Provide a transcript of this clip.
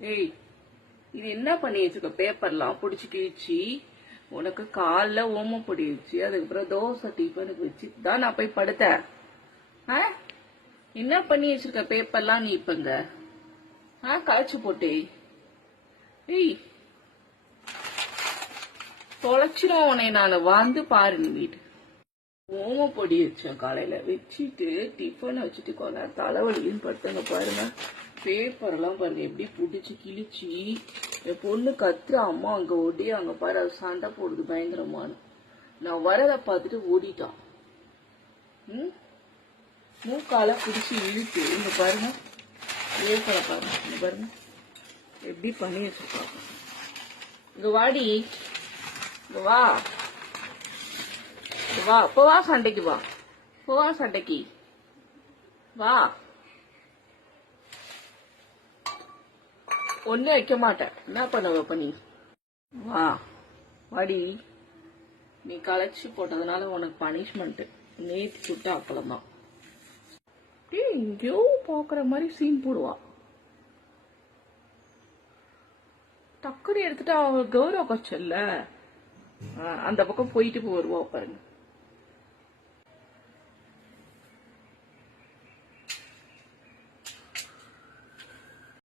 ஏய் இது என்ன பண்ணி வச்சுக்க பேப்பர்லாம் பிடிச்சி கிழிச்சு உனக்கு காலைல ஓமம் பொடி வச்சு அதுக்கப்புறம் தோசை டிஃபனுக்கு வச்சு தான் நான் போய் படுத்தேன். ஆ? என்ன பண்ணி வச்சிருக்க பேப்பர்லாம் நீ இப்பங்க ஆ களைச்சு போட்டே. ஏய் தொலைச்சிரும் உன்னை நான் வந்து பாரு நீ வீட்டு ஓம பொடி வச்சேன் காலையில. வச்சுட்டு டிஃபனை வச்சுட்டு கொஞ்ச நேரம் தலைவலின்னு படுத்துங்க பாருங்க. பேப்பர் எல்லாம் பாருங்க எப்படி பிடிச்சி கிழிச்சு. என் பொண்ணு கத்துற அம்மா அங்க ஓடி அங்க பாரு அது சண்டை போடுது பயங்கரமான. நான் வரதை பார்த்துட்டு ஓடிட்டான் ம்? மூக்கால பிடிச்சி இழுத்து இங்க பாருங்க. வேப்பலை பாருங்க இங்க பாருங்க. எப்படி பண்ணி வச்சுருக்காங்க இங்க வாடி. இங்க வா. வா. இப்போ வா சண்டைக்கு வா. இப்போ வா சண்டைக்கு. வா. ஒன்னும் வைக்க மாட்டேன். என்ன பண்ண வைப்ப நீ? வா. வாடி. நீ களைச்சி போட்டதுனால உனக்கு பனிஷ்மெண்ட் நேத்து சுட்ட அப்பளம் தான். எங்கேயோ பாக்குற மாதிரி சீன் போடுவா. டக்குனு எடுத்துட்டு அவன் கௌரவ கொச்சல்ல அந்த பக்கம் போயிட்டு வருவா பாருங்க.